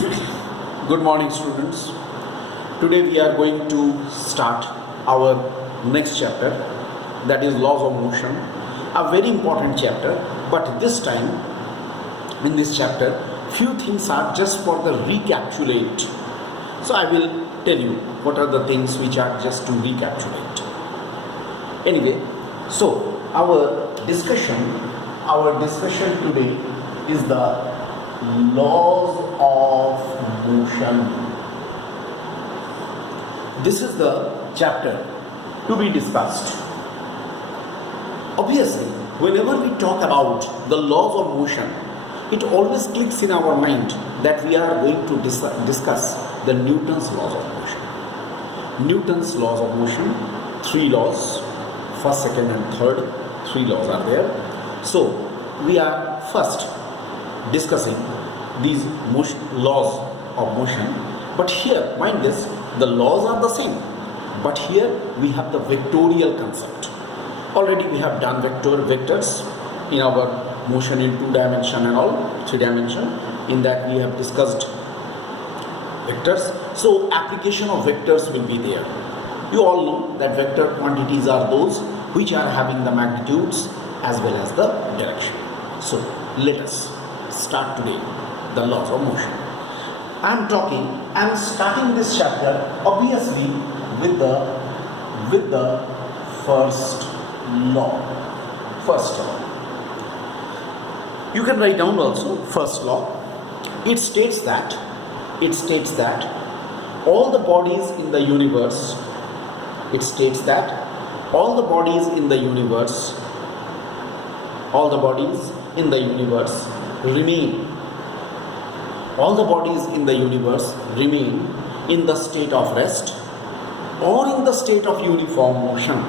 Good morning, students. Today we are going to start our next chapter, that is laws of motion. A very important chapter, but this time in this chapter few things are just for the recapitulate. So I will tell you what are the things which are just to recapitulate. Anyway, so our discussion today is the laws of motion. This is the chapter to be discussed. Obviously, whenever we talk about the laws of motion, it always clicks in our mind that we are going to discuss the Newton's laws of motion. Newton's laws of motion, 3 laws, first, second and third, 3 laws are there. So we are first discussing these laws of motion, but here mind this, the laws are the same, but here we have the vectorial concept. Already we have done vectors in our motion in 2 dimension and all 3 dimension. In that we have discussed vectors. So application of vectors will be there. You all know that vector quantities are those which are having the magnitudes as well as the direction. So let us start today the laws of motion. I am starting this chapter obviously with the first law. You can write down also first law. It states that all the bodies in the universe remain in the state of rest or in the state of uniform motion.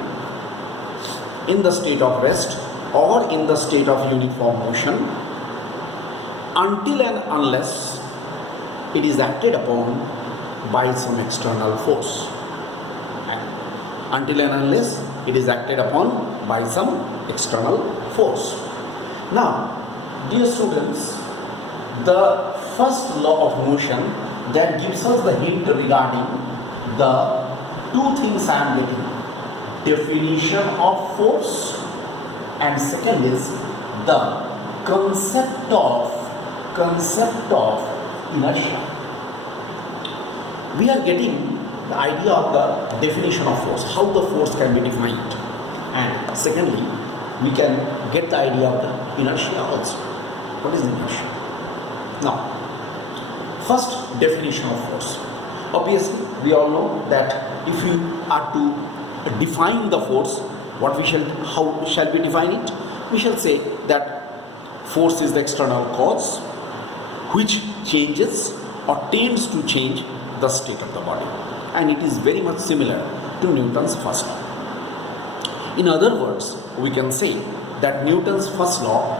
Until and unless it is acted upon by some external force. Now, dear students, the first law of motion that gives us the hint regarding the 2 things I am getting: definition of force, and second is the concept of inertia. We are getting the idea of the definition of force, how the force can be defined, and secondly we can get the idea of the inertia also. What is inertia? Now, first, definition of force. Obviously we all know that if you are to define the force, how shall we define it? We shall say that force is the external cause which changes or tends to change the state of the body, and it is very much similar to Newton's first law. In other words, we can say that Newton's first law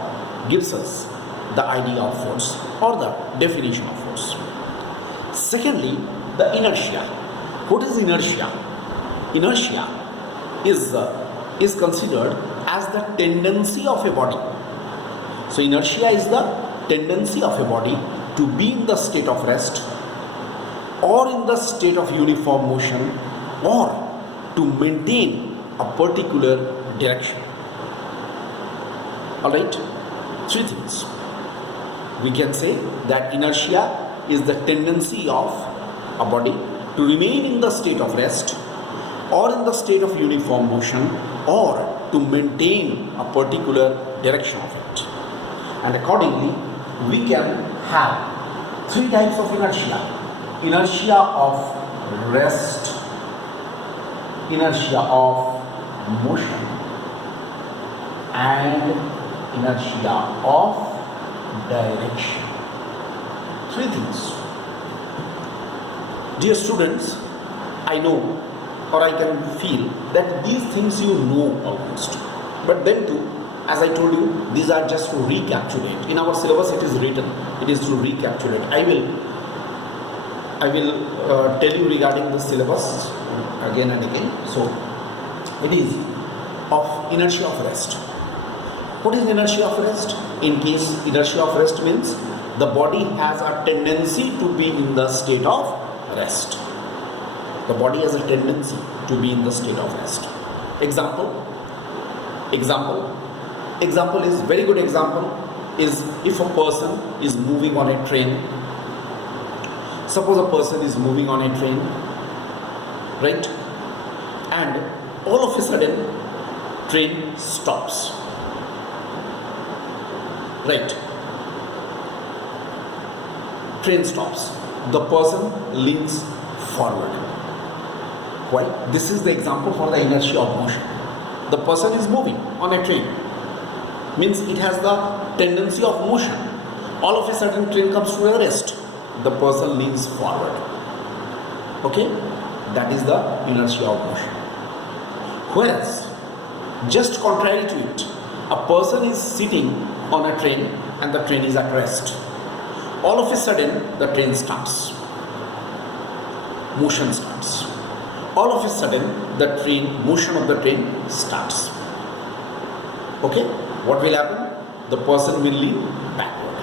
gives us the idea of force or the definition of force. Secondly, the inertia. What is inertia? Inertia is considered as the tendency of a body. So inertia is the tendency of a body to be in the state of rest or in the state of uniform motion or to maintain a particular direction. Alright, 3 things. We can say that inertia is the tendency of a body to remain in the state of rest or in the state of uniform motion or to maintain a particular direction of it. And accordingly, we can have 3 types of inertia: inertia of rest, inertia of motion, and inertia of direction. 3 things. Dear students, I know or I can feel that these things you know almost, but then too, as I told you, these are just to recapitulate. In our syllabus it is written, it is to recapitulate. I will tell you regarding the syllabus again and again. So it is of inertia of rest. What is inertia of rest? In case inertia of rest means the body has a tendency to be in the state of rest. The body has a tendency to be in the state of rest. Example is very good example is if a person is moving on a train. Suppose a person is moving on a train, right? And all of a sudden train stops. Right? Train stops. The person leans forward. Why? This is the example for the inertia of motion. The person is moving on a train. Means it has the tendency of motion. All of a sudden train comes to a rest. The person leans forward. Okay? That is the inertia of motion. Whereas, just contrary to it, a person is sitting on a train and the train is at rest. All of a sudden the train starts. Motion starts. All of a sudden the motion of the train starts. Okay? What will happen? The person will lean backward.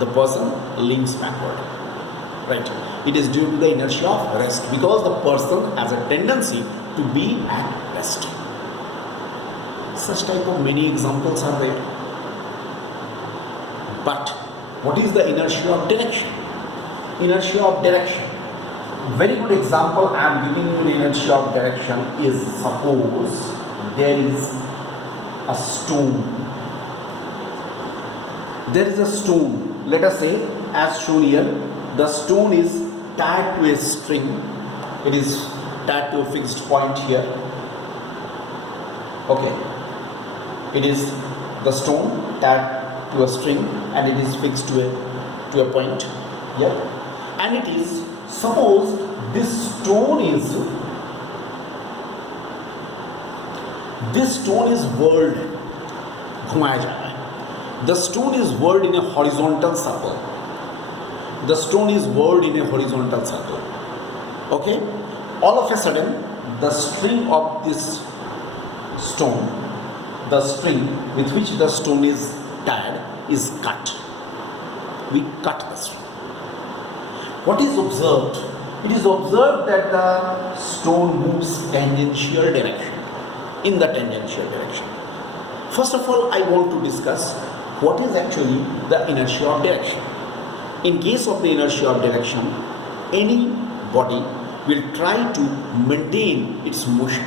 The person leans backward. Right? It is due to the inertia of rest because the person has a tendency to be at rest. Such type of many examples are there. But what is the inertia of direction? Inertia of direction. Very good example I am giving you the inertia of direction is suppose there is a stone. There is a stone. Let us say as shown here, the stone is tied to a string. It is tied to a fixed point here. Okay. It is the stone tied to a string and it is fixed to a point. Yeah. And it is, suppose this stone is whirled. घुमाया जा रहा है. The stone is whirled in a horizontal circle. The stone is whirled in a horizontal circle. Okay. All of a sudden the string of this stone, the string with which the stone is tied is cut. We cut the string. What is observed? It is observed that the stone moves tangential direction, in the tangential direction. First of all, I want to discuss what is actually the inertia of direction. In case of the inertia of direction, any body will try to maintain its motion.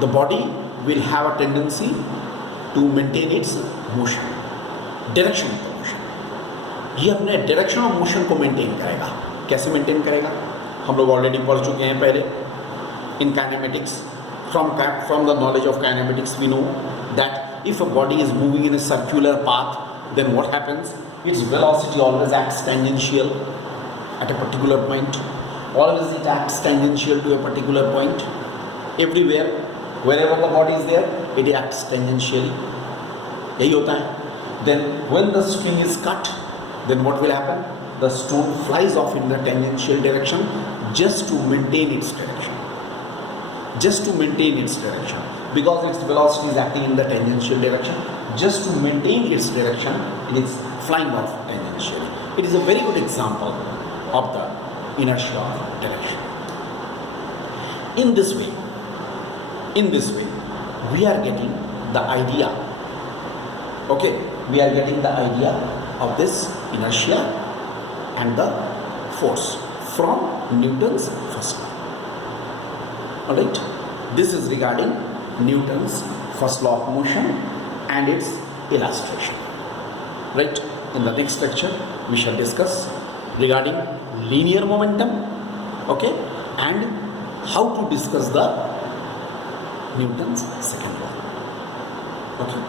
The body will have a tendency to maintain its motion, direction of the motion. ये अपने direction of motion को maintain करेगा. कैसे maintain करेगा? हम लोग already पढ़ चुके हैं पहले इन kinematics. From the knowledge of kinematics, we know that if a body is moving in a circular path, then what happens? Its velocity always acts tangential at a particular point. Always it acts tangential to a particular point. Everywhere, wherever the body is there, it acts tangentially. यही होता है. Then when the string is cut, then what will happen? The stone flies off in the tangential direction just to maintain its direction. Just to maintain its direction. Because its velocity is acting in the tangential direction, just to maintain its direction, it is flying off tangentially. It is a very good example of the inertia of direction. In this way, we are getting the idea. Okay, we are getting the idea of this inertia and the force from Newton's first law. Alright, this is regarding Newton's first law of motion and its illustration. Right, in the next lecture we shall discuss regarding linear momentum, okay, and how to discuss the Newton's second law. Okay.